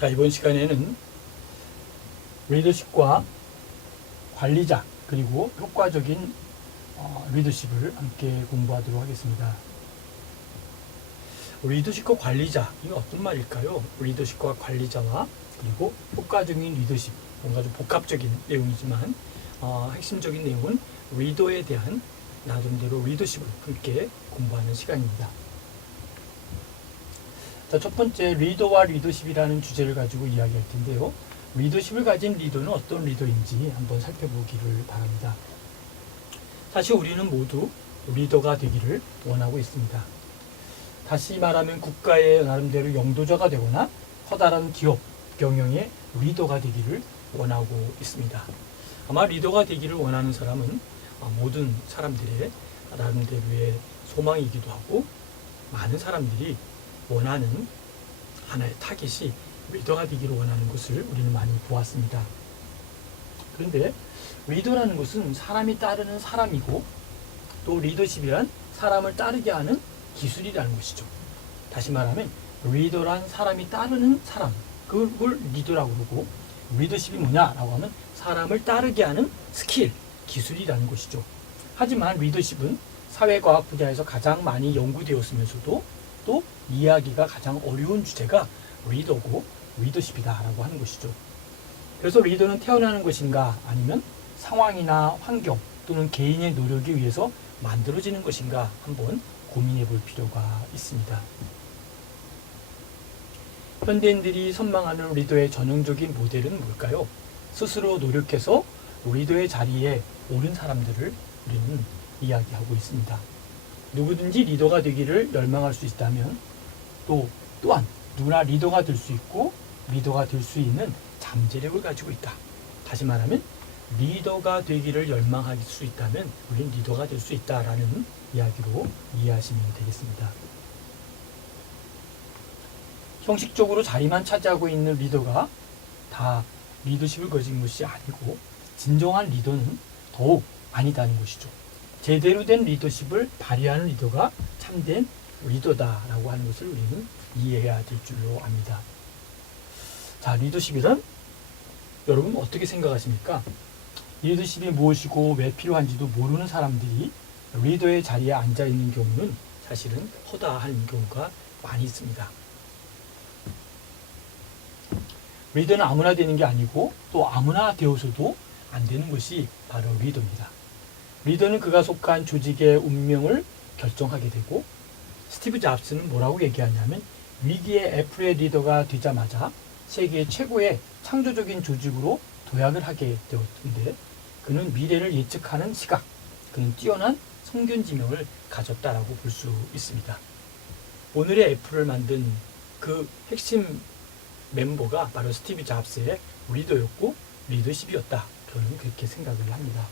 자, 이번 시간에는 리더십과 관리자 그리고 효과적인 리더십을 함께 공부하도록 하겠습니다. 리더십과 관리자, 이거 어떤 말일까요? 리더십과 관리자와 그리고 효과적인 리더십, 뭔가 좀 복합적인 내용이지만 핵심적인 내용은 리더에 대한 나름대로 리더십을 함께 공부하는 시간입니다. 자, 첫 번째 리더와 리더십이라는 주제를 가지고 이야기할 텐데요. 리더십을 가진 리더는 어떤 리더인지 한번 살펴보기를 바랍니다. 사실 우리는 모두 리더가 되기를 원하고 있습니다. 다시 말하면 국가의 나름대로 영도자가 되거나 커다란 기업, 경영의 리더가 되기를 원하고 있습니다. 아마 리더가 되기를 원하는 사람은 모든 사람들의 나름대로의 소망이기도 하고 많은 사람들이 원하는 하나의 타깃이 리더가 되기를 원하는 것을 우리는 많이 보았습니다. 그런데 리더라는 것은 사람이 따르는 사람이고 또 리더십이란 사람을 따르게 하는 기술이라는 것이죠. 다시 말하면 리더란 사람이 따르는 사람, 그걸 리더라고 그러고 리더십이 뭐냐라고 하면 사람을 따르게 하는 스킬, 기술이라는 것이죠. 하지만 리더십은 사회과학 분야에서 가장 많이 연구되었으면서도 또 이해하기가 가장 어려운 주제가 리더고 리더십이다라고 하는 것이죠. 그래서 리더는 태어나는 것인가 아니면 상황이나 환경 또는 개인의 노력에 의해서 만들어지는 것인가 한번 고민해 볼 필요가 있습니다. 현대인들이 선망하는 리더의 전형적인 모델은 뭘까요? 스스로 노력해서 리더의 자리에 오른 사람들을 우리는 이야기하고 있습니다. 누구든지 리더가 되기를 열망할 수 있다면 또한 누구나 리더가 될 수 있고 리더가 될 수 있는 잠재력을 가지고 있다. 다시 말하면 리더가 되기를 열망할 수 있다면 우리는 리더가 될 수 있다라는 이야기로 이해하시면 되겠습니다. 형식적으로 자리만 차지하고 있는 리더가 다 리더십을 가진 것이 아니고 진정한 리더는 더욱 아니다는 것이죠. 제대로 된 리더십을 발휘하는 리더가 참된 리더다라고 하는 것을 우리는 이해해야 될 줄로 압니다. 자, 리더십이란 여러분 어떻게 생각하십니까? 리더십이 무엇이고 왜 필요한지도 모르는 사람들이 리더의 자리에 앉아 있는 경우는 사실은 허다한 경우가 많이 있습니다. 리더는 아무나 되는 게 아니고 또 아무나 되어서도 안 되는 것이 바로 리더입니다. 리더는 그가 속한 조직의 운명을 결정하게 되고 스티브 잡스는 뭐라고 얘기하냐면 위기의 애플의 리더가 되자마자 세계 최고의 창조적인 조직으로 도약을 하게 되었는데 그는 미래를 예측하는 시각, 그는 뛰어난 성견지명을 가졌다라고 볼 수 있습니다. 오늘의 애플을 만든 그 핵심 멤버가 바로 스티브 잡스의 리더였고 리더십이었다. 저는 그렇게 생각을 합니다.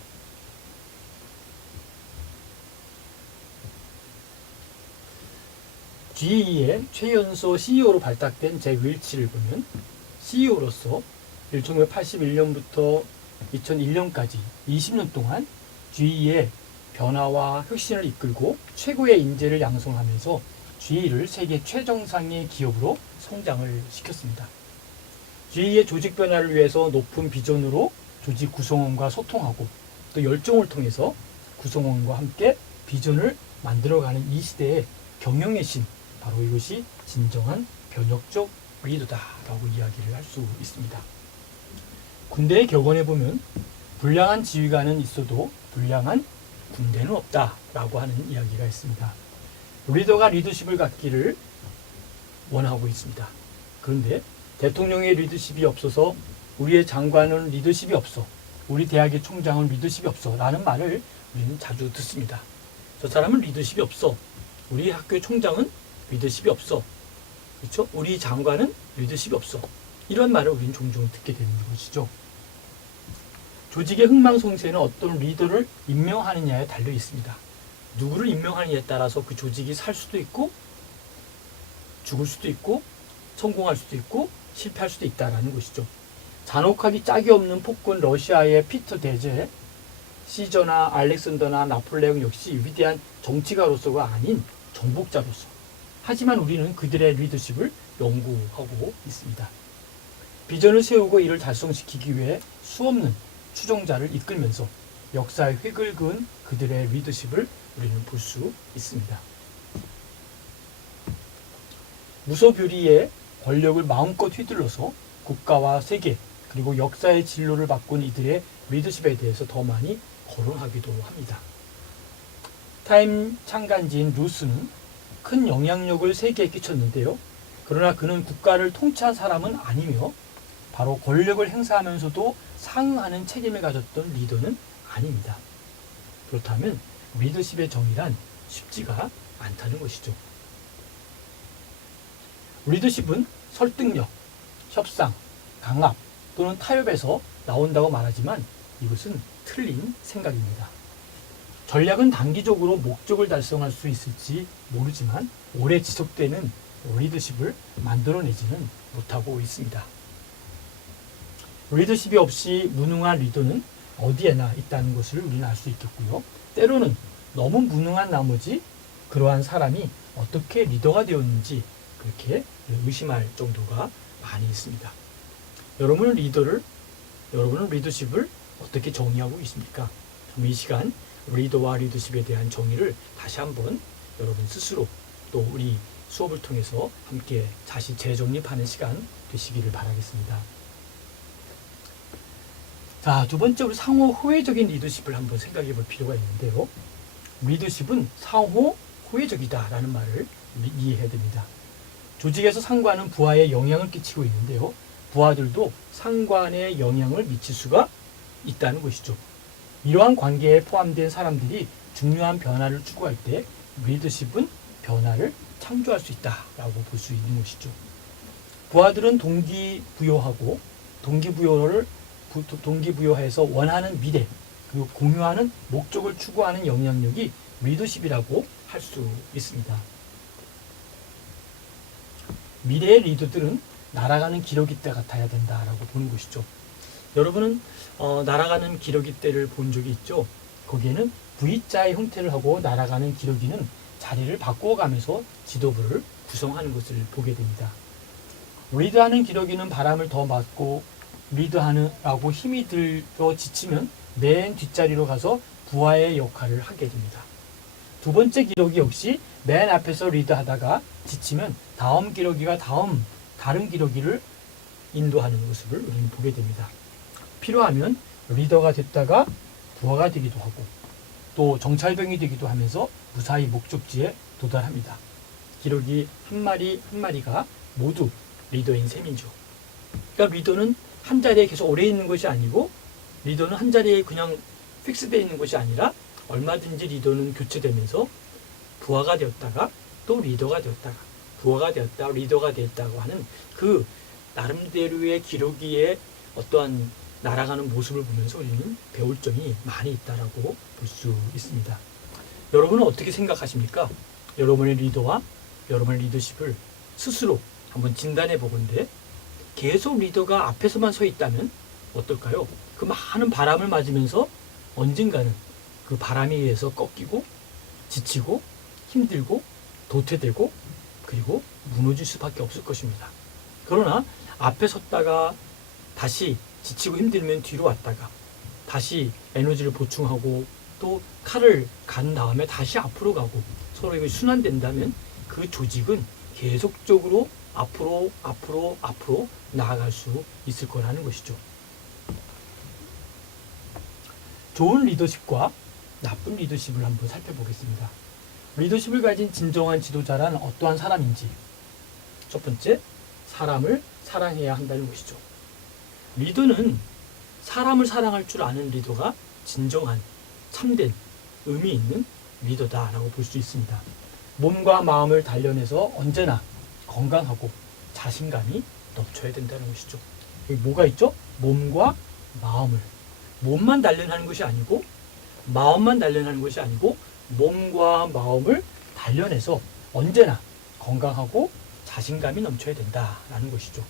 GE의 최연소 CEO로 발탁된 잭 윌치를 보면 CEO로서 1981년부터 2001년까지 20년 동안 GE의 변화와 혁신을 이끌고 최고의 인재를 양성하면서 GE를 세계 최정상의 기업으로 성장을 시켰습니다. GE의 조직 변화를 위해서 높은 비전으로 조직 구성원과 소통하고 또 열정을 통해서 구성원과 함께 비전을 만들어가는 이 시대의 경영의 신, 바로 이것이 진정한 변혁적 리더다라고 이야기를 할 수 있습니다. 군대의 격언에 보면 불량한 지휘관은 있어도 불량한 군대는 없다라고 하는 이야기가 있습니다. 리더가 리더십을 갖기를 원하고 있습니다. 그런데 대통령의 리더십이 없어서 우리의 장관은 리더십이 없어, 우리 대학의 총장은 리더십이 없어 라는 말을 우리는 자주 듣습니다. 저 사람은 리더십이 없어, 우리 학교의 총장은 리더십이 없어, 그렇죠? 우리 장관은 리더십이 없어, 이런 말을 우리는 종종 듣게 되는 것이죠. 조직의 흥망성쇠는 어떤 리더를 임명하느냐에 달려 있습니다. 누구를 임명하느냐에 따라서 그 조직이 살 수도 있고 죽을 수도 있고 성공할 수도 있고 실패할 수도 있다는 것이죠. 잔혹하기 짝이 없는 폭군 러시아의 피터 대제, 시저나 알렉산더나 나폴레옹 역시 위대한 정치가로서가 아닌 정복자로서, 하지만 우리는 그들의 리더십을 연구하고 있습니다. 비전을 세우고 이를 달성시키기 위해 수없는 추종자를 이끌면서 역사의 획을 그은 그들의 리더십을 우리는 볼 수 있습니다. 무소불위의 권력을 마음껏 휘둘러서 국가와 세계 그리고 역사의 진로를 바꾼 이들의 리더십에 대해서 더 많이 거론하기도 합니다. 타임 창간지인 루스는 큰 영향력을 세계에 끼쳤는데요. 그러나 그는 국가를 통치한 사람은 아니며 바로 권력을 행사하면서도 상응하는 책임을 가졌던 리더는 아닙니다. 그렇다면 리더십의 정의란 쉽지가 않다는 것이죠. 리더십은 설득력, 협상, 강압 또는 타협에서 나온다고 말하지만 이것은 틀린 생각입니다. 전략은 단기적으로 목적을 달성할 수 있을지 모르지만 오래 지속되는 리더십을 만들어내지는 못하고 있습니다. 리더십이 없이 무능한 리더는 어디에나 있다는 것을 우리는 알 수 있겠고요. 때로는 너무 무능한 나머지 그러한 사람이 어떻게 리더가 되었는지 그렇게 의심할 정도가 많이 있습니다. 여러분은 리더십을 어떻게 정의하고 있습니까? 이 시간 리더와 리더십에 대한 정의를 다시 한번 여러분 스스로 또 우리 수업을 통해서 함께 다시 재정립하는 시간 되시기를 바라겠습니다. 자, 두 번째 우리 상호 호혜적인 리더십을 한번 생각해 볼 필요가 있는데요. 리더십은 상호 호혜적이다라는 말을 이해해야 됩니다. 조직에서 상관은 부하에 영향을 끼치고 있는데요. 부하들도 상관에 영향을 미칠 수가 있다는 것이죠. 이러한 관계에 포함된 사람들이 중요한 변화를 추구할 때 리더십은 변화를 창조할 수 있다라고 볼 수 있는 것이죠. 부하들은 동기부여해서 원하는 미래 그리고 공유하는 목적을 추구하는 영향력이 리더십이라고 할 수 있습니다. 미래의 리더들은 날아가는 기러기 때 같아야 된다라고 보는 것이죠. 여러분은 날아가는 기러기 떼를 본 적이 있죠? 거기에는 V자의 형태를 하고 날아가는 기러기는 자리를 바꾸어가면서 지도부를 구성하는 것을 보게 됩니다. 리드하는 기러기는 바람을 더 맞고 리드하느라고 힘이 들어 지치면 맨 뒷자리로 가서 부하의 역할을 하게 됩니다. 두 번째 기러기 역시 맨 앞에서 리드하다가 지치면 다음 기러기가 다른 기러기를 인도하는 모습을 우리는 보게 됩니다. 필요하면 리더가 됐다가 부하가 되기도 하고 또 정찰병이 되기도 하면서 무사히 목적지에 도달합니다. 기러기 한 마리 한 마리가 모두 리더인 셈이죠. 그러니까 리더는 한 자리에 계속 오래 있는 것이 아니고 리더는 한 자리에 그냥 픽스되어 있는 것이 아니라 얼마든지 리더는 교체되면서 부하가 되었다가 또 리더가 되었다가 부하가 되었다 리더가 되었다고 하는 그 나름대로의 기러기의 어떠한 날아가는 모습을 보면서 우리는 배울 점이 많이 있다라고 볼 수 있습니다. 여러분은 어떻게 생각하십니까? 여러분의 리더와 여러분의 리더십을 스스로 한번 진단해 보건데 계속 리더가 앞에서만 서 있다면 어떨까요? 그 많은 바람을 맞으면서 언젠가는 그 바람에 의해서 꺾이고 지치고 힘들고 도태되고 그리고 무너질 수밖에 없을 것입니다. 그러나 앞에 섰다가 다시 지치고 힘들면 뒤로 왔다가 다시 에너지를 보충하고 또 칼을 간 다음에 다시 앞으로 가고 서로 이거 순환된다면 그 조직은 계속적으로 앞으로 나아갈 수 있을 거라는 것이죠. 좋은 리더십과 나쁜 리더십을 한번 살펴보겠습니다. 리더십을 가진 진정한 지도자란 어떠한 사람인지 첫 번째, 사람을 사랑해야 한다는 것이죠. 리더는 사람을 사랑할 줄 아는 리더가 진정한 참된 의미 있는 리더다라고 볼 수 있습니다. 몸과 마음을 단련해서 언제나 건강하고 자신감이 넘쳐야 된다는 것이죠. 여기 뭐가 있죠? 몸과 마음을 몸만 단련하는 것이 아니고 마음만 단련하는 것이 아니고 몸과 마음을 단련해서 언제나 건강하고 자신감이 넘쳐야 된다라는 것이죠.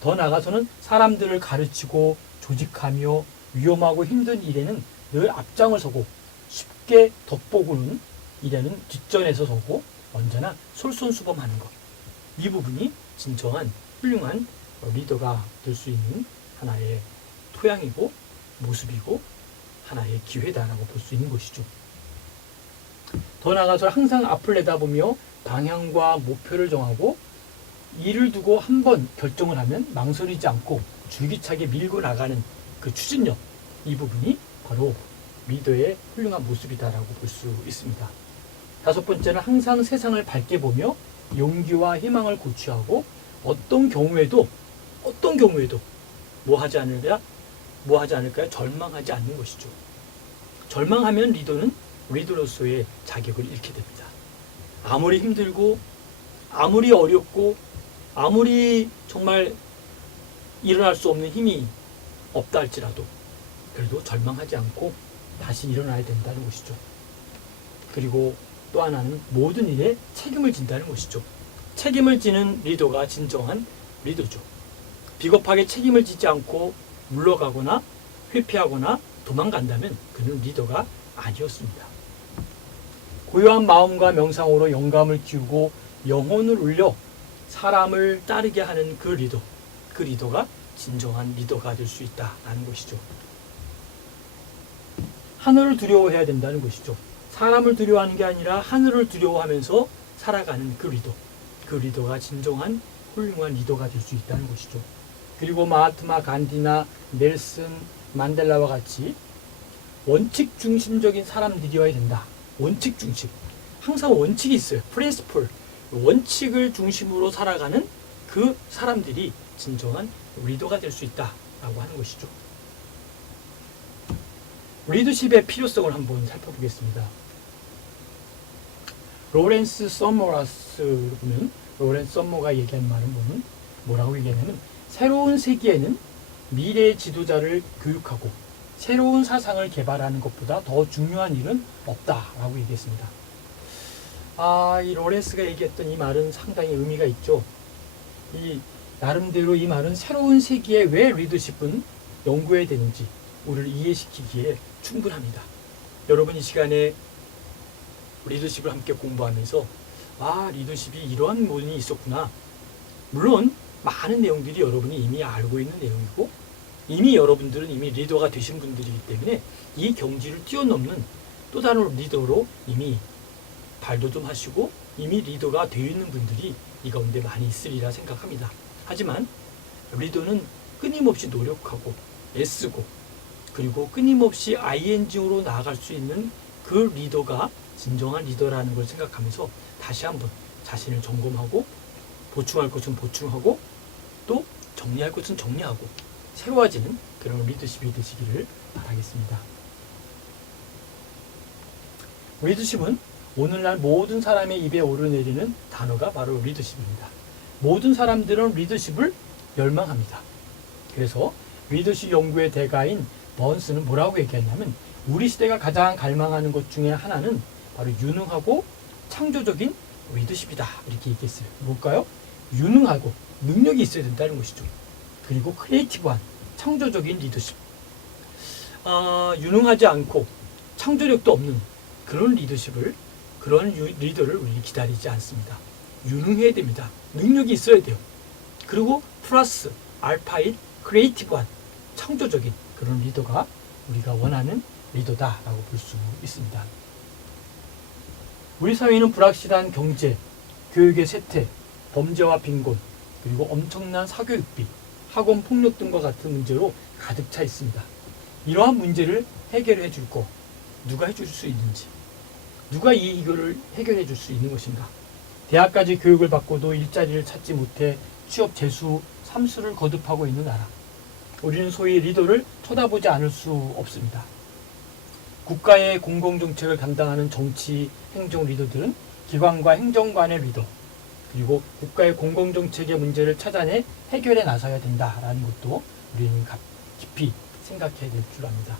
더 나아가서는 사람들을 가르치고 조직하며 위험하고 힘든 일에는 늘 앞장을 서고 쉽게 덕보고는 일에는 뒷전에서 서고 언제나 솔선수범하는 것. 이 부분이 진정한 훌륭한 리더가 될 수 있는 하나의 토양이고 모습이고 하나의 기회다라고 볼 수 있는 것이죠. 더 나아가서 항상 앞을 내다보며 방향과 목표를 정하고 이를 두고 한번 결정을 하면 망설이지 않고 줄기차게 밀고 나가는 그 추진력, 이 부분이 바로 리더의 훌륭한 모습이다라고 볼 수 있습니다. 다섯 번째는 항상 세상을 밝게 보며 용기와 희망을 고취하고 어떤 경우에도 뭐 하지 않을까요? 절망하지 않는 것이죠. 절망하면 리더는 리더로서의 자격을 잃게 됩니다. 아무리 힘들고 아무리 어렵고 아무리 정말 일어날 수 없는 힘이 없다 할지라도 그래도 절망하지 않고 다시 일어나야 된다는 것이죠. 그리고 또 하나는 모든 일에 책임을 진다는 것이죠. 책임을 지는 리더가 진정한 리더죠. 비겁하게 책임을 지지 않고 물러가거나 회피하거나 도망간다면 그는 리더가 아니었습니다. 고요한 마음과 명상으로 영감을 키우고 영혼을 울려 사람을 따르게 하는 그 리더가 진정한 리더가 될 수 있다는 것이죠. 하늘을 두려워해야 된다는 것이죠. 사람을 두려워하는 게 아니라 하늘을 두려워하면서 살아가는 그 리더가 진정한 훌륭한 리더가 될 수 있다는 것이죠. 그리고 마하트마 간디나 넬슨 만델라와 같이 원칙 중심적인 사람들이어야 된다. 원칙 중심. 항상 원칙이 있어요. 프린시플. 원칙을 중심으로 살아가는 그 사람들이 진정한 리더가 될 수 있다라고 하는 것이죠. 리더십의 필요성을 한번 살펴보겠습니다. 로렌스 서머라스를 보면 로렌스 서머가 얘기한 말은 뭐라고 얘기하냐면 새로운 세기에는 미래 지도자를 교육하고 새로운 사상을 개발하는 것보다 더 중요한 일은 없다라고 얘기했습니다. 이 로렌스가 얘기했던 이 말은 상당히 의미가 있죠. 나름대로 이 말은 새로운 세기에 왜 리더십은 연구해야 되는지 우리를 이해시키기에 충분합니다. 여러분 이 시간에 리더십을 함께 공부하면서 리더십이 이러한 부분이 있었구나. 물론 많은 내용들이 여러분이 이미 알고 있는 내용이고 이미 여러분들은 이미 리더가 되신 분들이기 때문에 이 경지를 뛰어넘는 또 다른 리더로 이미 발돋움하시고 이미 리더가 되어 있는 분들이 이 가운데 많이 있으리라 생각합니다. 하지만 리더는 끊임없이 노력하고 애쓰고 그리고 끊임없이 ING로 나아갈 수 있는 그 리더가 진정한 리더라는 걸 생각하면서 다시 한번 자신을 점검하고 보충할 것은 보충하고 또 정리할 것은 정리하고 새로워지는 그런 리더십이 되시기를 바라겠습니다. 리더십은 오늘날 모든 사람의 입에 오르내리는 단어가 바로 리더십입니다. 모든 사람들은 리더십을 열망합니다. 그래서 리더십 연구의 대가인 번스는 뭐라고 얘기했냐면 우리 시대가 가장 갈망하는 것 중에 하나는 바로 유능하고 창조적인 리더십이다 이렇게 얘기했어요. 뭘까요? 유능하고 능력이 있어야 된다는 것이죠. 그리고 크리에이티브한 창조적인 리더십. 유능하지 않고 창조력도 없는 그런 리더십을 그런 리더를 우리는 기다리지 않습니다. 유능해야 됩니다. 능력이 있어야 돼요. 그리고 플러스 알파인 크리에이티브한 창조적인 그런 리더가 우리가 원하는 리더다라고 볼 수 있습니다. 우리 사회는 불확실한 경제, 교육의 쇠퇴, 범죄와 빈곤, 그리고 엄청난 사교육비, 학원 폭력 등과 같은 문제로 가득 차 있습니다. 이러한 문제를 해결해 줄 거 누가 해줄 수 있는지, 누가 이거를 해결해 줄 수 있는 것인가? 대학까지 교육을 받고도 일자리를 찾지 못해 취업 재수, 삼수를 거듭하고 있는 나라. 우리는 소위 리더를 쳐다보지 않을 수 없습니다. 국가의 공공정책을 담당하는 정치, 행정 리더들은 기관과 행정관의 리더, 그리고 국가의 공공정책의 문제를 찾아내 해결에 나서야 된다라는 것도 우리는 깊이 생각해야 될 줄 압니다.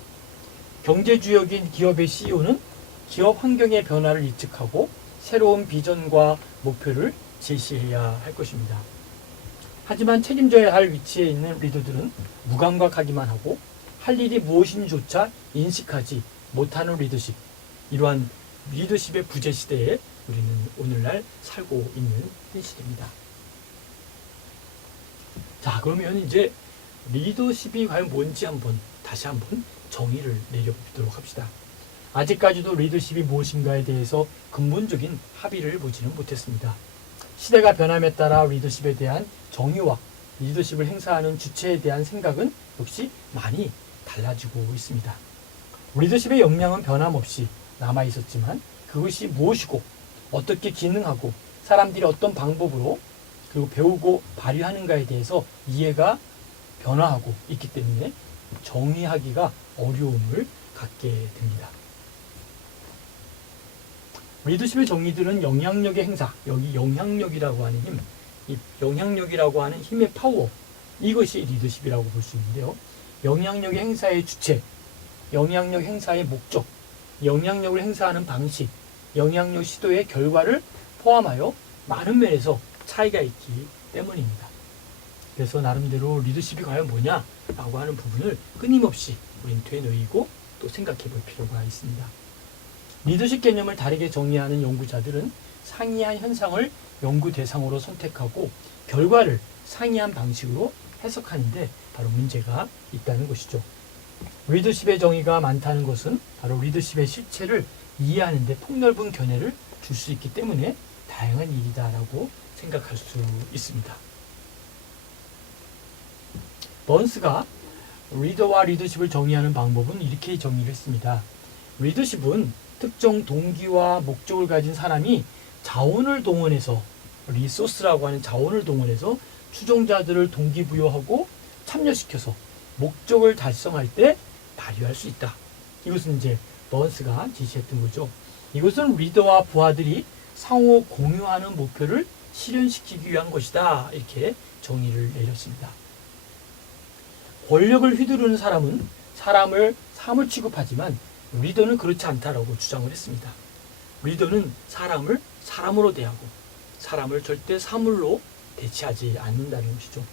경제주역인 기업의 CEO는 기업 환경의 변화를 예측하고 새로운 비전과 목표를 제시해야 할 것입니다. 하지만 책임져야 할 위치에 있는 리더들은 무감각하기만 하고 할 일이 무엇인지조차 인식하지 못하는 리더십, 이러한 리더십의 부재 시대에 우리는 오늘날 살고 있는 현실입니다. 자, 그러면 이제 리더십이 과연 뭔지 다시 한번 정의를 내려보도록 합시다. 아직까지도 리더십이 무엇인가에 대해서 근본적인 합의를 보지는 못했습니다. 시대가 변함에 따라 리더십에 대한 정의와 리더십을 행사하는 주체에 대한 생각은 역시 많이 달라지고 있습니다. 리더십의 역량은 변함없이 남아 있었지만 그것이 무엇이고 어떻게 기능하고 사람들이 어떤 방법으로 그리고 배우고 발휘하는가에 대해서 이해가 변화하고 있기 때문에 정의하기가 어려움을 갖게 됩니다. 리더십의 정의들은 영향력의 행사, 여기 영향력이라고 하는 힘, 이 영향력이라고 하는 힘의 파워, 이것이 리더십이라고 볼 수 있는데요. 영향력의 행사의 주체, 영향력 행사의 목적, 영향력을 행사하는 방식, 영향력 시도의 결과를 포함하여 많은 면에서 차이가 있기 때문입니다. 그래서 나름대로 리더십이 과연 뭐냐라고 하는 부분을 끊임없이 우린 되뇌이고 또 생각해 볼 필요가 있습니다. 리더십 개념을 다르게 정의하는 연구자들은 상이한 현상을 연구 대상으로 선택하고 결과를 상이한 방식으로 해석하는데 바로 문제가 있다는 것이죠. 리더십의 정의가 많다는 것은 바로 리더십의 실체를 이해하는 데 폭넓은 견해를 줄 수 있기 때문에 다양한 일이다라고 생각할 수 있습니다. 번스가 리더와 리더십을 정의하는 방법은 이렇게 정의를 했습니다. 리더십은 특정 동기와 목적을 가진 사람이 자원을 동원해서 리소스라고 하는 자원을 동원해서 추종자들을 동기부여하고 참여시켜서 목적을 달성할 때 발휘할 수 있다. 이것은 이제 번스가 제시했던 거죠. 이것은 리더와 부하들이 상호 공유하는 목표를 실현시키기 위한 것이다. 이렇게 정의를 내렸습니다. 권력을 휘두르는 사람은 사람을 사물 취급하지만 리더는 그렇지 않다라고 주장을 했습니다. 리더는 사람을 사람으로 대하고 사람을 절대 사물로 대치하지 않는다는 것이죠.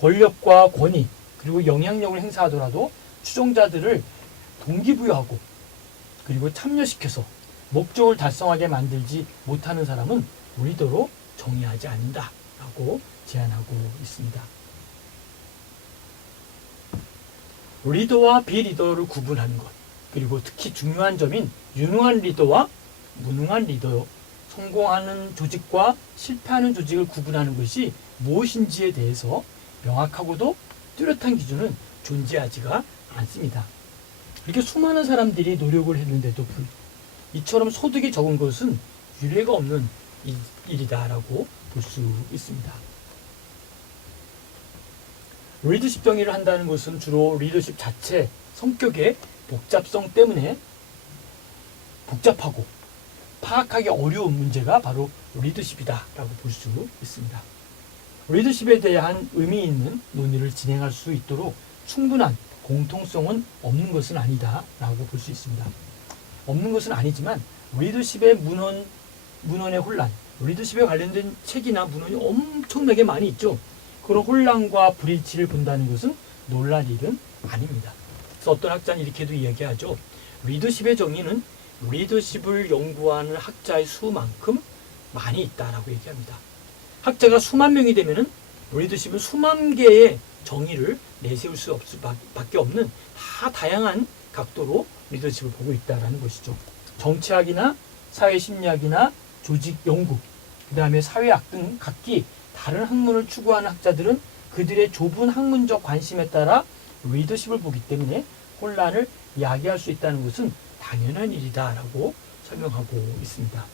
권력과 권위 그리고 영향력을 행사하더라도 추종자들을 동기부여하고 그리고 참여시켜서 목적을 달성하게 만들지 못하는 사람은 리더로 정의하지 않는다라고 제안하고 있습니다. 리더와 비리더를 구분하는 것 그리고 특히 중요한 점인 유능한 리더와 무능한 리더, 성공하는 조직과 실패하는 조직을 구분하는 것이 무엇인지에 대해서 명확하고도 뚜렷한 기준은 존재하지가 않습니다. 이렇게 수많은 사람들이 노력을 했는데도 이처럼 소득이 적은 것은 유례가 없는 일이다라고 볼 수 있습니다. 리더십 정의를 한다는 것은 주로 리더십 자체 성격의 복잡성 때문에 복잡하고 파악하기 어려운 문제가 바로 리더십이다라고 볼 수 있습니다. 리더십에 대한 의미 있는 논의를 진행할 수 있도록 충분한 공통성은 없는 것은 아니다라고 볼 수 있습니다. 없는 것은 아니지만 리더십의 문헌의 혼란, 리더십에 관련된 책이나 문헌이 엄청나게 많이 있죠. 그런 혼란과 불일치를 본다는 것은 놀랄 일은 아닙니다. 그래서 어떤 학자는 이렇게도 이야기하죠. 리더십의 정의는 리더십을 연구하는 학자의 수만큼 많이 있다라고 얘기합니다. 학자가 수만 명이 되면은 리더십은 수만 개의 정의를 내세울 수 없을 밖에 없는 다양한 각도로 리더십을 보고 있다라는 것이죠. 정치학이나 사회심리학이나 조직 연구, 그 다음에 사회학 등 각기 다른 학문을 추구하는 학자들은 그들의 좁은 학문적 관심에 따라 리더십을 보기 때문에 혼란을 야기할 수 있다는 것은 당연한 일이다라고 설명하고 있습니다.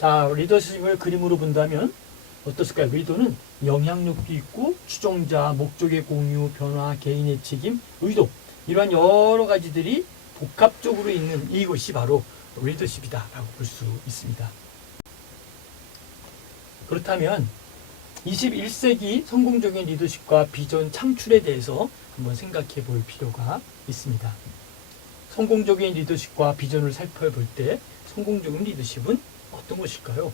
자, 리더십을 그림으로 본다면 어떻을까요? 리더는 영향력도 있고 추종자, 목적의 공유, 변화, 개인의 책임, 의도 이러한 여러 가지들이 복합적으로 있는 이것이 바로 리더십이다라고 볼 수 있습니다. 그렇다면 21세기 성공적인 리더십과 비전 창출에 대해서 한번 생각해 볼 필요가 있습니다. 성공적인 리더십과 비전을 살펴볼 때 성공적인 리더십은 어떤 것일까요?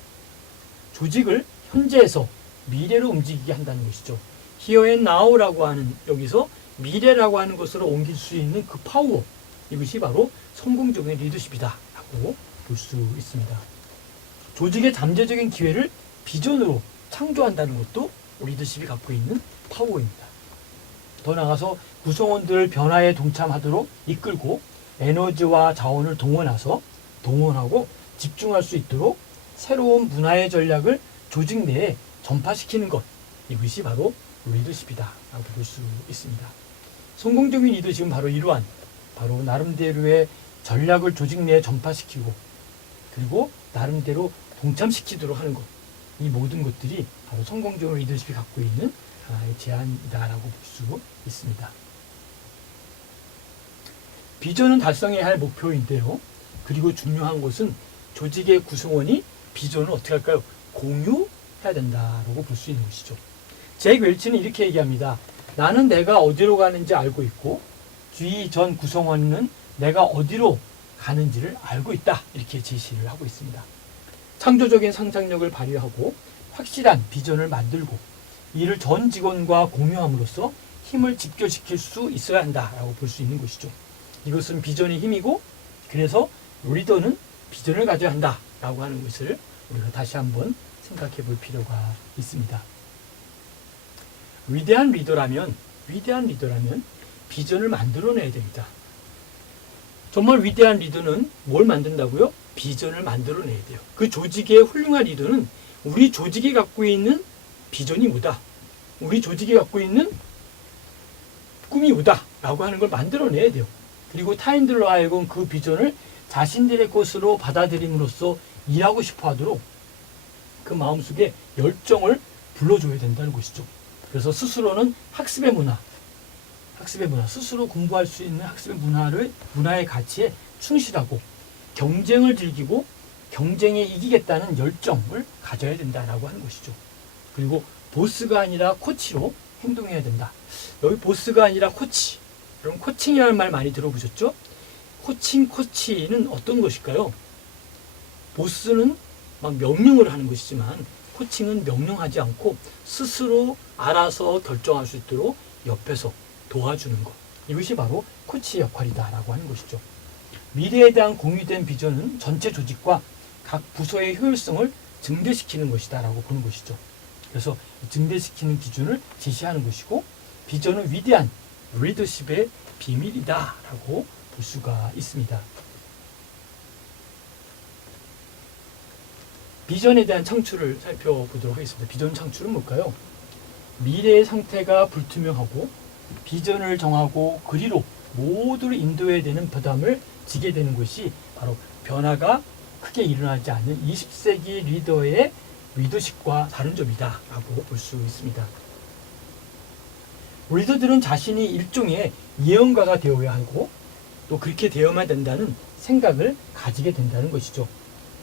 조직을 현재에서 미래로 움직이게 한다는 것이죠. Here and Now라고 하는 여기서 미래라고 하는 것으로 옮길 수 있는 그 파워, 이것이 바로 성공적인 리더십이다라고 볼 수 있습니다. 조직의 잠재적인 기회를 비전으로 창조한다는 것도 리더십이 갖고 있는 파워입니다. 더 나아가서 구성원들을 변화에 동참하도록 이끌고 에너지와 자원을 동원하고 집중할 수 있도록 새로운 문화의 전략을 조직 내에 전파시키는 것, 이것이 바로 리더십이다 라고 볼 수 있습니다. 성공적인 리더십은 바로 이러한 바로 나름대로의 전략을 조직 내에 전파시키고 그리고 나름대로 동참시키도록 하는 것, 이 모든 것들이 바로 성공적인 리더십이 갖고 있는 하나의 제안이다라고 볼 수 있습니다. 비전은 달성해야 할 목표인데요. 그리고 중요한 것은 조직의 구성원이 비전을 어떻게 할까요? 공유해야 된다라고 볼 수 있는 것이죠. 잭 웰치는 이렇게 얘기합니다. 나는 내가 어디로 가는지 알고 있고 주의 전 구성원은 내가 어디로 가는지를 알고 있다. 이렇게 제시를 하고 있습니다. 창조적인 상상력을 발휘하고 확실한 비전을 만들고 이를 전 직원과 공유함으로써 힘을 집결시킬 수 있어야 한다라고 볼 수 있는 것이죠. 이것은 비전의 힘이고 그래서 리더는 비전을 가져야 한다라고 하는 것을 우리가 다시 한번 생각해 볼 필요가 있습니다. 위대한 리더라면 비전을 만들어내야 됩니다. 정말 위대한 리더는 뭘 만든다고요? 비전을 만들어내야 돼요. 그 조직의 훌륭한 리더는 우리 조직이 갖고 있는 비전이 뭐다? 우리 조직이 갖고 있는 꿈이 뭐다? 라고 하는 걸 만들어내야 돼요. 그리고 타인들로 하여금 그 비전을 자신들의 것으로 받아들임으로써 일하고 싶어 하도록 그 마음속에 열정을 불러줘야 된다는 것이죠. 그래서 스스로는 학습의 문화, 스스로 공부할 수 있는 학습의 문화의 가치에 충실하고 경쟁을 즐기고 경쟁에 이기겠다는 열정을 가져야 된다라고 하는 것이죠. 그리고 보스가 아니라 코치로 행동해야 된다. 여기 보스가 아니라 코치. 여러분 코칭이라는 말 많이 들어보셨죠? 코치는 어떤 것일까요? 보스는 막 명령을 하는 것이지만 코칭은 명령하지 않고 스스로 알아서 결정할 수 있도록 옆에서 도와주는 것. 이것이 바로 코치의 역할이다라고 하는 것이죠. 미래에 대한 공유된 비전은 전체 조직과 각 부서의 효율성을 증대시키는 것이다라고 보는 것이죠. 그래서 증대시키는 기준을 제시하는 것이고 비전은 위대한 리더십의 비밀이다라고 볼 수가 있습니다. 비전에 대한 창출을 살펴보도록 하겠습니다. 비전 창출은 뭘까요? 미래의 상태가 불투명하고 비전을 정하고 그리로 모두를 인도해야 되는 부담을 지게 되는 것이 바로 변화가 크게 일어나지 않는 20세기 리더의 리더십과 다른 점이다 라고 볼 수 있습니다. 리더들은 자신이 일종의 예언가가 되어야 하고 또 그렇게 되어야만 된다는 생각을 가지게 된다는 것이죠.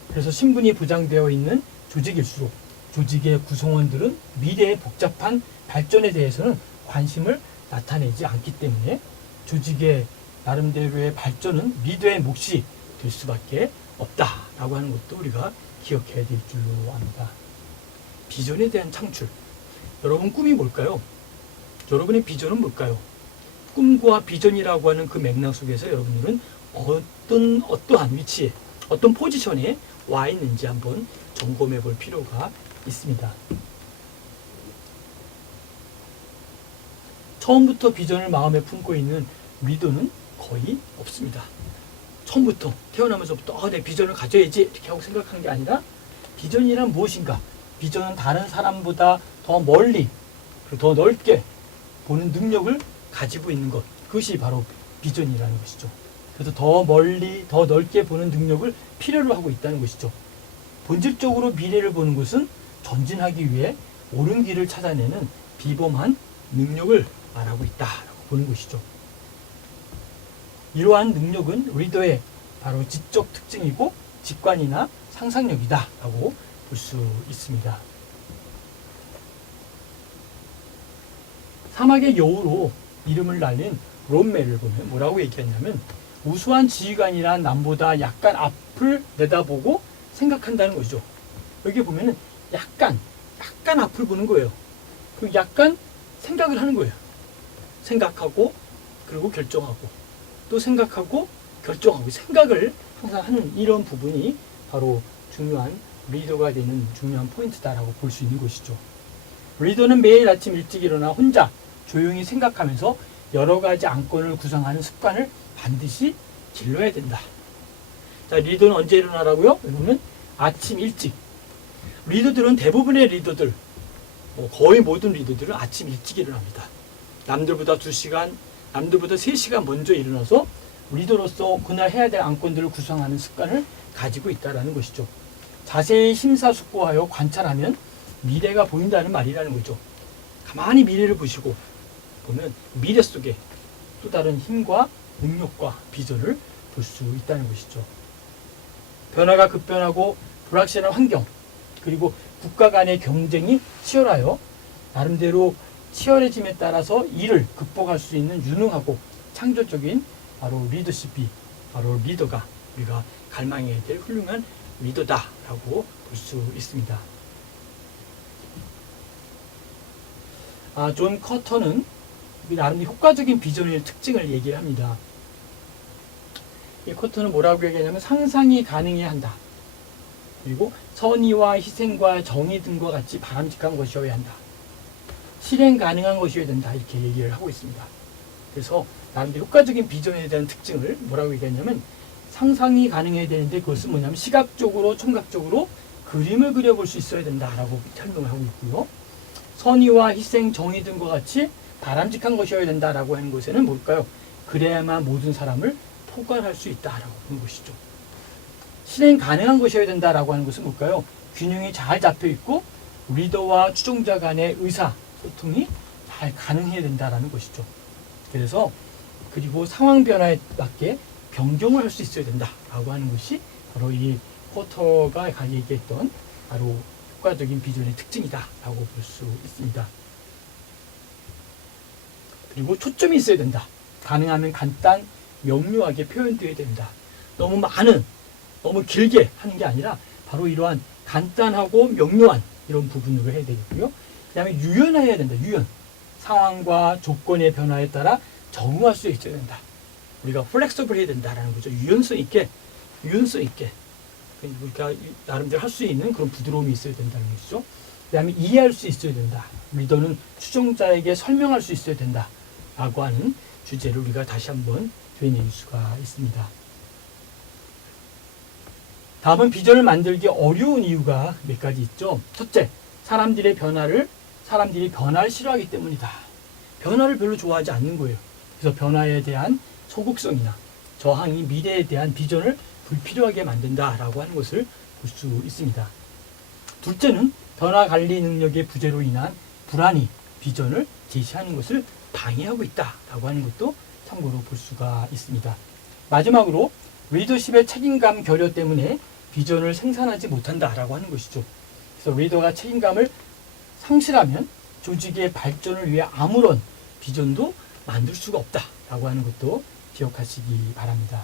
그래서 신분이 부장되어 있는 조직일수록 조직의 구성원들은 미래의 복잡한 발전에 대해서는 관심을 나타내지 않기 때문에 조직의 나름대로의 발전은 리더의 몫이 될 수밖에 없다라고 하는 것도 우리가 기억해야 될 줄로 압니다. 비전에 대한 창출. 여러분 꿈이 뭘까요? 여러분의 비전은 뭘까요? 꿈과 비전이라고 하는 그 맥락 속에서 여러분들은 어떠한 위치에 어떤 포지션에 와 있는지 한번 점검해 볼 필요가 있습니다. 처음부터 비전을 마음에 품고 있는 리더는 거의 없습니다. 처음부터 태어나면서부터 내 비전을 가져야지 이렇게 하고 생각한 게 아니라 비전이란 무엇인가? 비전은 다른 사람보다 더 멀리 더 넓게 보는 능력을 가지고 있는 것, 그것이 바로 비전이라는 것이죠. 그래서 더 멀리 더 넓게 보는 능력을 필요로 하고 있다는 것이죠. 본질적으로 미래를 보는 것은 전진하기 위해 옳은 길을 찾아내는 비범한 능력을 말하고 있다라고 보는 것이죠. 이러한 능력은 리더의 바로 지적 특징이고 직관이나 상상력이다라고 볼 수 있습니다. 사막의 여우로 이름을 날린 롬멜을 보면 뭐라고 얘기했냐면 우수한 지휘관이란 남보다 약간 앞을 내다보고 생각한다는 거죠. 여기 보면은 약간 앞을 보는 거예요. 그 약간 생각을 하는 거예요. 생각하고 그리고 결정하고 또 생각하고 결정하고 생각을 항상 하는 이런 부분이 바로 중요한 리더가 되는 중요한 포인트다라고 볼 수 있는 것이죠. 리더는 매일 아침 일찍 일어나 혼자 조용히 생각하면서 여러 가지 안건을 구성하는 습관을 반드시 길러야 된다. 자, 리더는 언제 일어나라고요? 이거는 아침 일찍. 리더들은 대부분의 리더들, 거의 모든 리더들은 아침 일찍 일어납니다. 남들보다 2시간, 남들보다 3시간 먼저 일어나서 리더로서 그날 해야 될 안건들을 구성하는 습관을 가지고 있다는 것이죠. 자세히 심사숙고하여 관찰하면 미래가 보인다는 말이라는 거죠. 가만히 미래를 보시고 보면 미래 속에 또 다른 힘과 능력과 비전을 볼 수 있다는 것이죠. 변화가 급변하고 불확실한 환경, 그리고 국가 간의 경쟁이 치열하여 나름대로 치열해짐에 따라서 이를 극복할 수 있는 유능하고 창조적인 바로 리더십이, 바로 리더가 우리가 갈망해야 될 훌륭한 리더다라고 볼 수 있습니다. 존 커터는 나름대로 효과적인 비전의 특징을 얘기를 합니다. 이 커터는 뭐라고 얘기하냐면 상상이 가능해야 한다. 그리고 선의와 희생과 정의 등과 같이 바람직한 것이어야 한다. 실행 가능한 것이어야 된다. 이렇게 얘기를 하고 있습니다. 그래서 나름대로 효과적인 비전에 대한 특징을 뭐라고 얘기하냐면 상상이 가능해야 되는데 그것은 뭐냐면 시각적으로 청각적으로 그림을 그려볼 수 있어야 된다라고 설명을 하고 있고요. 선의와 희생, 정의 등과 같이 바람직한 것이어야 된다라고 하는 것에는 뭘까요? 그래야만 모든 사람을 포괄할 수 있다라고 하는 것이죠. 실행 가능한 것이어야 된다라고 하는 것은 뭘까요? 균형이 잘 잡혀 있고 리더와 추종자 간의 의사소통이 잘 가능해야 된다라는 것이죠. 그래서 그리고 상황 변화에 맞게 변경을 할 수 있어야 된다라고 하는 것이 바로 이 포터가 얘기했던 바로 효과적인 비전의 특징이다라고 볼 수 있습니다. 그리고 초점이 있어야 된다. 가능하면 간단, 명료하게 표현되어야 된다. 너무 많은, 너무 길게 하는 게 아니라 바로 이러한 간단하고 명료한 이런 부분으로 해야 되겠고요. 그 다음에 유연해야 된다. 유연. 상황과 조건의 변화에 따라 적응할 수 있어야 된다. 우리가 플렉서블 해야 된다라는 거죠. 유연성 있게. 우리가 나름대로 할 수 있는 그런 부드러움이 있어야 된다는 것이죠. 그 다음에 이해할 수 있어야 된다. 리더는 추종자에게 설명할 수 있어야 된다라고 하는 주제를 우리가 다시 한번 되뇌일 수가 있습니다. 다음은 비전을 만들기 어려운 이유가 몇 가지 있죠. 첫째, 사람들이 변화를 싫어하기 때문이다. 변화를 별로 좋아하지 않는 거예요. 그래서 변화에 대한 소극성이나 저항이 미래에 대한 비전을 불필요하게 만든다라고 하는 것을 볼 수 있습니다. 둘째는 변화 관리 능력의 부재로 인한 불안이 비전을 제시하는 것을 방해하고 있다라고 하는 것도 참고로 볼 수가 있습니다. 마지막으로 리더십의 책임감 결여 때문에 비전을 생산하지 못한다라고 하는 것이죠. 그래서 리더가 책임감을 상실하면 조직의 발전을 위해 아무런 비전도 만들 수가 없다라고 하는 것도 기억하시기 바랍니다.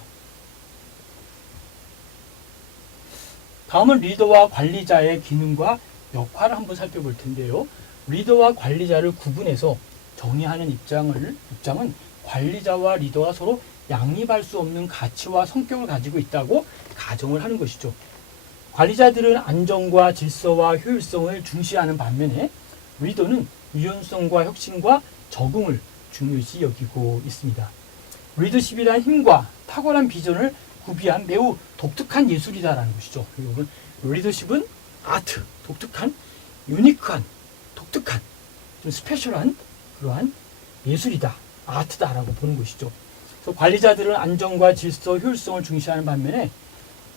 다음은 리더와 관리자의 기능과 역할을 한번 살펴볼 텐데요. 리더와 관리자를 구분해서 정의하는 입장은 관리자와 리더가 서로 양립할 수 없는 가치와 성격을 가지고 있다고 가정을 하는 것이죠. 관리자들은 안정과 질서와 효율성을 중시하는 반면에 리더는 유연성과 혁신과 적응을 중요시 여기고 있습니다. 리더십이란 힘과 탁월한 비전을 구비한 매우 독특한 예술이다라는 것이죠. 그리고 리더십은 아트, 독특한, 유니크한, 독특한, 좀 스페셜한 그러한 예술이다, 아트다라고 보는 것이죠. 그래서 관리자들은 안정과 질서, 효율성을 중시하는 반면에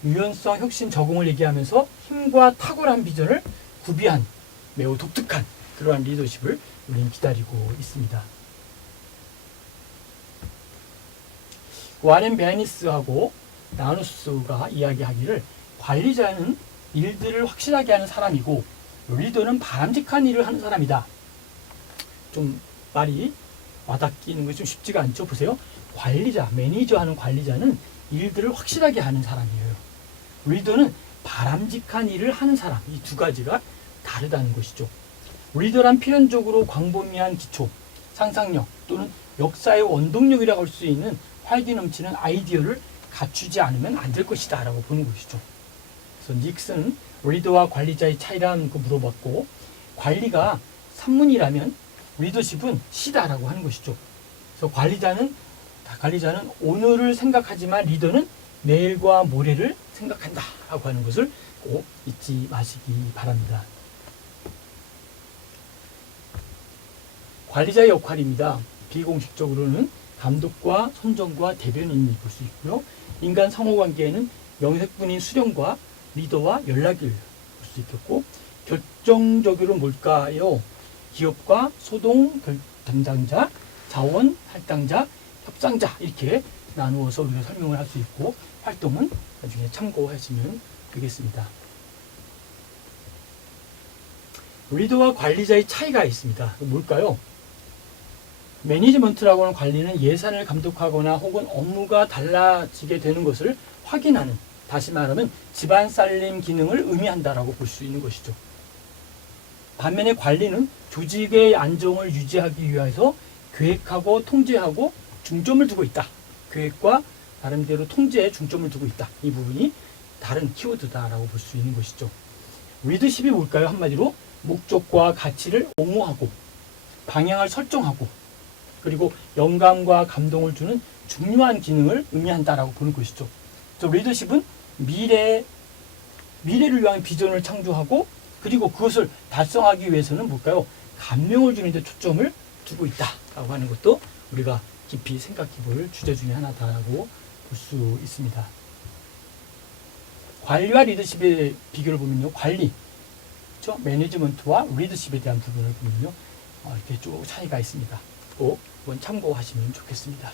유연성, 혁신, 적응을 얘기하면서 힘과 탁월한 비전을 구비한 매우 독특한 그러한 리더십을 우리는 기다리고 있습니다. 와렌 베니스하고 나누스가 이야기하기를 관리자는 일들을 확실하게 하는 사람이고 리더는 바람직한 일을 하는 사람이다. 좀 말이 와닿기는 것이 좀 쉽지가 않죠. 보세요. 관리자, 매니저 하는 관리자는 일들을 확실하게 하는 사람이에요. 리더는 바람직한 일을 하는 사람. 이 두 가지가 다르다는 것이죠. 리더란 필연적으로 광범위한 기초, 상상력 또는 역사의 원동력이라고 할 수 있는 활기 넘치는 아이디어를 갖추지 않으면 안 될 것이다 라고 보는 것이죠. 그래서 닉슨은 리더와 관리자의 차이라는 거 물어봤고, 관리가 산문이라면 리더십은 시다라고 하는 것이죠. 그래서 관리자는 오늘을 생각하지만 리더는 내일과 모레를 생각한다라고 하는 것을 꼭 잊지 마시기 바랍니다. 관리자의 역할입니다. 비공식적으로는 감독과 선정과 대변인이 볼 수 있고요. 인간 상호관계에는 명색분인 수령과 리더와 연락을 볼 수 있겠고, 결정적으로 뭘까요? 기업과 소동 담당자, 자원 할당자, 협상자 이렇게 나누어서 우리가 설명을 할 수 있고, 활동은 나중에 참고하시면 되겠습니다. 리더와 관리자의 차이가 있습니다. 뭘까요? 매니지먼트라고 하는 관리는 예산을 감독하거나 혹은 업무가 달라지게 되는 것을 확인하는, 다시 말하면 집안 살림 기능을 의미한다라고 볼 수 있는 것이죠. 반면에 관리는 조직의 안정을 유지하기 위해서 계획하고 통제하고 중점을 두고 있다. 계획과 나름대로 통제에 중점을 두고 있다. 이 부분이 다른 키워드다라고 볼 수 있는 것이죠. 리더십이 뭘까요? 한마디로 목적과 가치를 옹호하고 방향을 설정하고 그리고 영감과 감동을 주는 중요한 기능을 의미한다라고 보는 것이죠. 리더십은 미래를 위한 비전을 창조하고 그리고 그것을 달성하기 위해서는 뭘까요? 감명을 주는 데 초점을 두고 있다라고 하는 것도 우리가 깊이 생각해 볼 주제 중에 하나다라고 볼 수 있습니다. 관리와 리더십의 비교를 보면요. 관리, 그렇죠? 매니지먼트와 리더십에 대한 부분을 보면요. 이렇게 쭉 차이가 있습니다. 꼭 한번 참고하시면 좋겠습니다.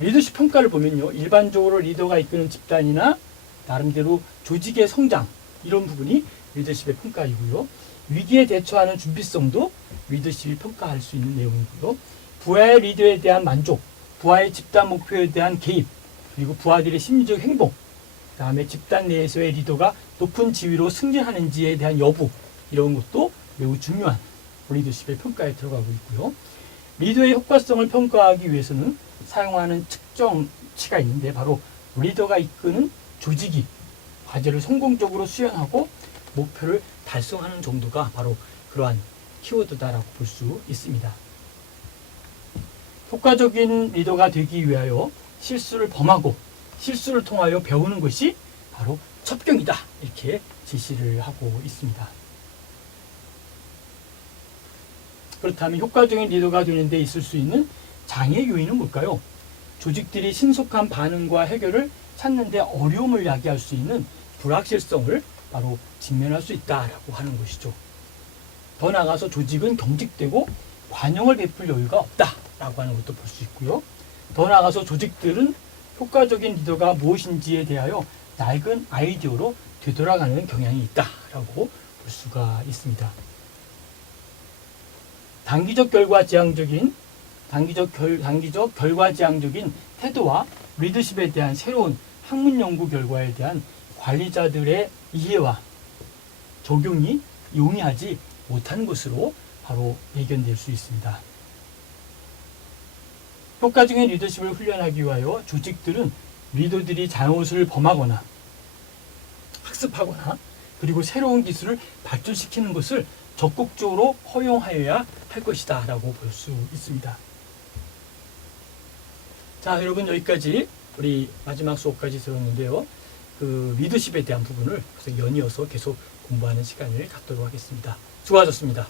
리더십 평가를 보면요. 일반적으로 리더가 이끄는 집단이나 나름대로 조직의 성장 이런 부분이 리더십의 평가이고요. 위기에 대처하는 준비성도 리더십이 평가할 수 있는 내용이고요. 부하의 리더에 대한 만족, 부하의 집단 목표에 대한 개입, 그리고 부하들의 심리적 행동, 그 다음에 집단 내에서의 리더가 높은 지위로 승진하는지에 대한 여부 이런 것도 매우 중요한 리더십의 평가에 들어가고 있고요. 리더의 효과성을 평가하기 위해서는 사용하는 측정치가 있는데 바로 리더가 이끄는 조직이 과제를 성공적으로 수행하고 목표를 달성하는 정도가 바로 그러한 키워드다라고 볼 수 있습니다. 효과적인 리더가 되기 위하여 실수를 범하고 실수를 통하여 배우는 것이 바로 첩경이다 이렇게 제시를 하고 있습니다. 그렇다면 효과적인 리더가 되는 데 있을 수 있는 장애 요인은 뭘까요? 조직들이 신속한 반응과 해결을 찾는 데 어려움을 야기할 수 있는 불확실성을 바로 직면할 수 있다라고 하는 것이죠. 더 나아가서 조직은 경직되고 관용을 베풀 여유가 없다라고 하는 것도 볼 수 있고요. 더 나아가서 조직들은 효과적인 리더가 무엇인지에 대하여 낡은 아이디어로 되돌아가는 경향이 있다라고 볼 수가 있습니다. 단기적 결과지향적인 태도와 리더십에 대한 새로운 학문 연구 결과에 대한 관리자들의 이해와 적용이 용이하지 못한 것으로 바로 예견될 수 있습니다. 효과적인 리더십을 훈련하기 위하여 조직들은 리더들이 잘못을 범하거나 학습하거나 그리고 새로운 기술을 발전시키는 것을 적극적으로 허용하여야 할 것이다 라고 볼 수 있습니다. 자, 여러분 여기까지 우리 마지막 수업까지 들었는데요. 그 리더십에 대한 부분을 연이어서 계속 공부하는 시간을 갖도록 하겠습니다. 수고하셨습니다.